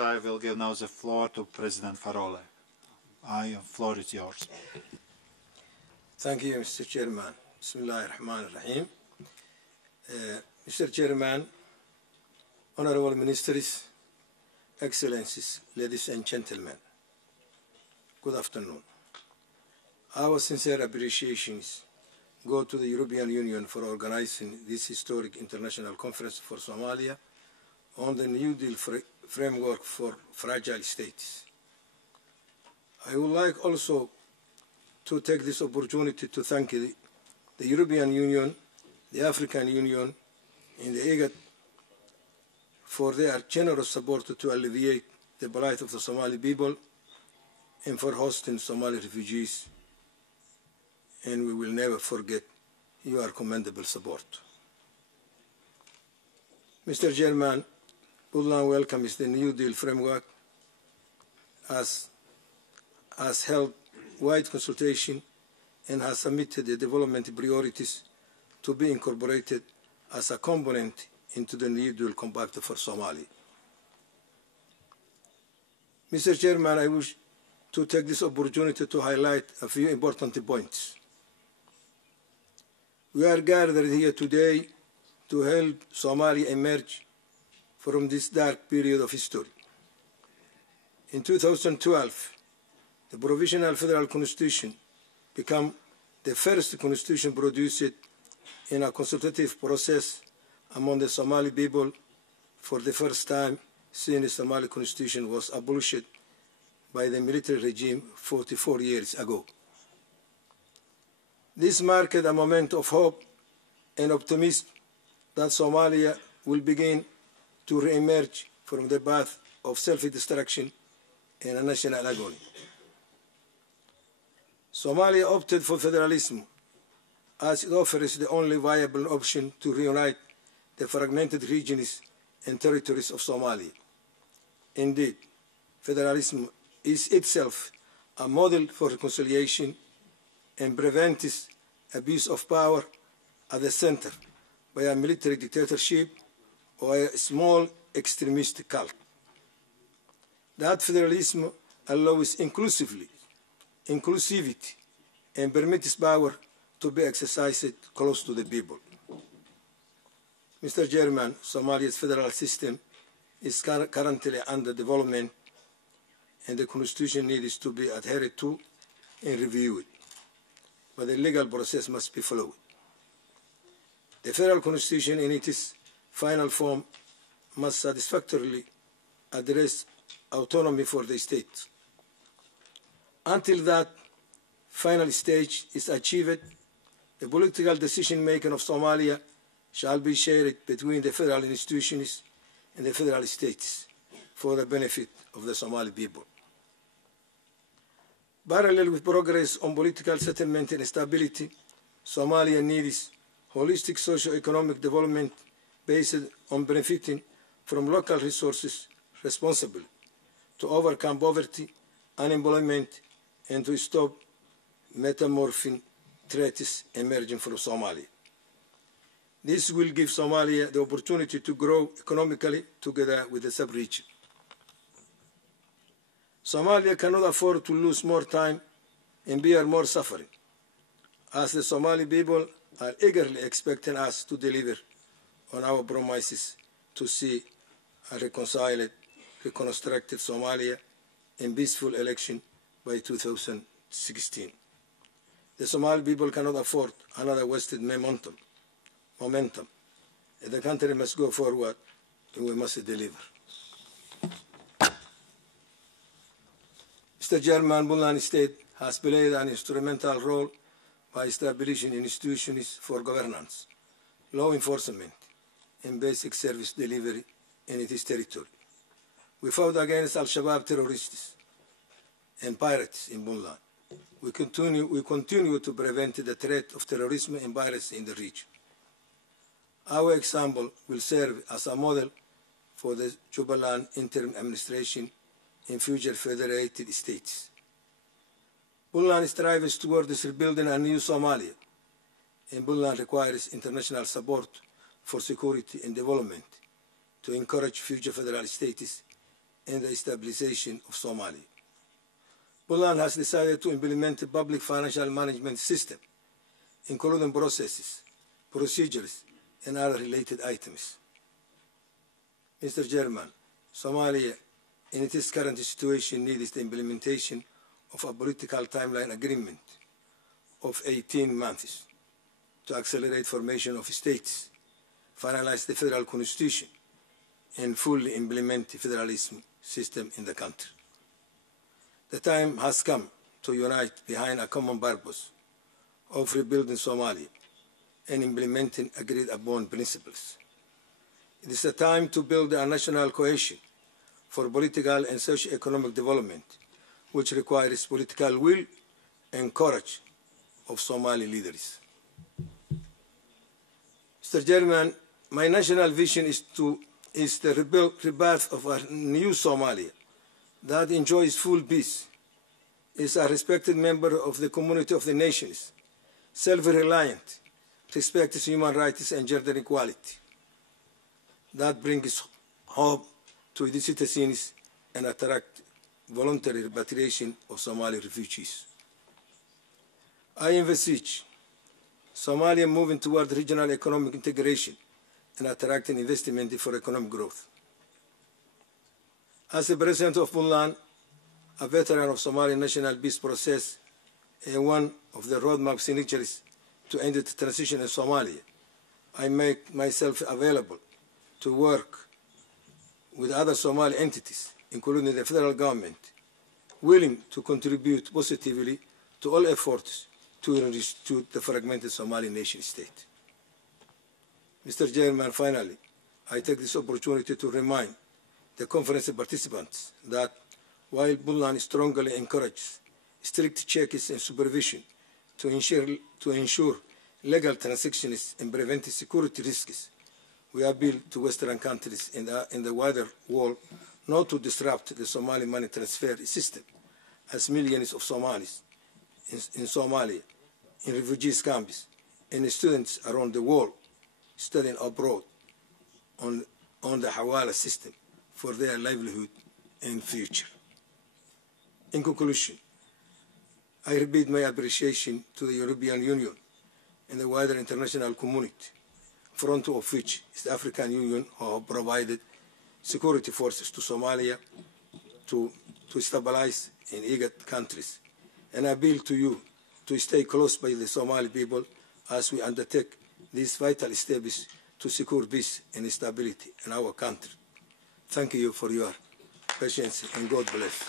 I will give now the floor to President Faroole. The floor is yours. Thank you, Mr. Chairman. Bismillah ar-Rahman ar-Rahim. Mr. Chairman, Honorable Ministers, Excellencies, ladies and gentlemen, good afternoon. Our sincere appreciations go to the European Union for organizing this historic international conference for Somalia on the New Deal framework for fragile states. I would like also to take this opportunity to thank the European Union, the African Union, and the IGAD for their generous support to alleviate the plight of the Somali people and for hosting Somali refugees, and we will never forget your commendable support. Mr. Chairman, Puntland welcomes the New Deal framework as held wide consultation and has submitted the development priorities to be incorporated as a component into the New Deal Compact for Somalia. Mr. Chairman, I wish to take this opportunity to highlight a few important points. We are gathered here today to help Somalia emerge from this dark period of history. In 2012, the Provisional Federal Constitution became the first constitution produced in a consultative process among the Somali people for the first time since the Somali Constitution was abolished by the military regime 44 years ago. This marked a moment of hope and optimism that Somalia will begin to re-emerge from the path of self-destruction and a national agony. Somalia opted for federalism as it offers the only viable option to reunite the fragmented regions and territories of Somalia. Indeed, federalism is itself a model for reconciliation and prevents abuse of power at the center by a military dictatorship or a small extremist cult. That federalism allows inclusivity and permits power to be exercised close to the people. Mr. Chairman, Somalia's federal system is currently under development, and the constitution needs to be adhered to and reviewed, but the legal process must be followed. The federal constitution in its final form must satisfactorily address autonomy for the state. Until that final stage is achieved, the political decision-making of Somalia shall be shared between the federal institutions and the federal states for the benefit of the Somali people. Parallel with progress on political settlement and stability, Somalia needs holistic socio-economic development based on benefiting from local resources responsibly to overcome poverty, unemployment, and to stop metamorphing threats emerging from Somalia. This will give Somalia the opportunity to grow economically together with the sub-region. Somalia cannot afford to lose more time and bear more suffering, as the Somali people are eagerly expecting us to deliver on our promises to see a reconciled, reconstructed Somalia in peaceful election by 2016. The Somali people cannot afford another wasted momentum. The country must go forward, and we must deliver. Mr. Chairman, Puntland State has played an instrumental role by establishing institutions for governance, law enforcement, and basic service delivery in its territory. We fought against Al-Shabaab terrorists and pirates in Puntland. We continue to prevent the threat of terrorism and piracy in the region. Our example will serve as a model for the Jubaland interim administration in future federated states. Puntland strives towards rebuilding a new Somalia, and Puntland requires international support for security and development to encourage future federal states and the stabilization of Somalia. Puntland has decided to implement a public financial management system, including processes, procedures, and other related items. Mr. Chairman, Somalia, in its current situation, needs the implementation of a political timeline agreement of 18 months to accelerate formation of states, finalize the federal constitution, and fully implement the federalism system in the country. The time has come to unite behind a common purpose of rebuilding Somalia and implementing agreed upon principles. It is a time to build a national cohesion for political and socio-economic development, which requires political will and courage of Somali leaders. Mr. Chairman, my national vision is the rebirth of a new Somalia that enjoys full peace, is a respected member of the community of the nations, self-reliant, respects human rights and gender equality, that brings hope to its citizens and attract voluntary repatriation of Somali refugees. I envisage Somalia moving toward regional economic integration and attracting investment for economic growth. As the President of Puntland, a veteran of Somali national peace process, and one of the roadmap signatories to end the transition in Somalia, I make myself available to work with other Somali entities, including the federal government, willing to contribute positively to all efforts to restore the fragmented Somali nation state. Mr. Chairman, finally, I take this opportunity to remind the conference participants that while Puntland strongly encourages strict checks and supervision to ensure legal transactions and prevent security risks, we appeal to Western countries in the wider world not to disrupt the Somali money transfer system, as millions of Somalis in Somalia, in refugee camps, and students around the world studying abroad on the Hawala system for their livelihood and future. In conclusion, I repeat my appreciation to the European Union and the wider international community, front of which is the African Union, who have provided security forces to Somalia to stabilize in eager countries. And I appeal to you to stay close by the Somali people as we undertake these vital steps to secure peace and stability in our country. Thank you for your patience, and God bless.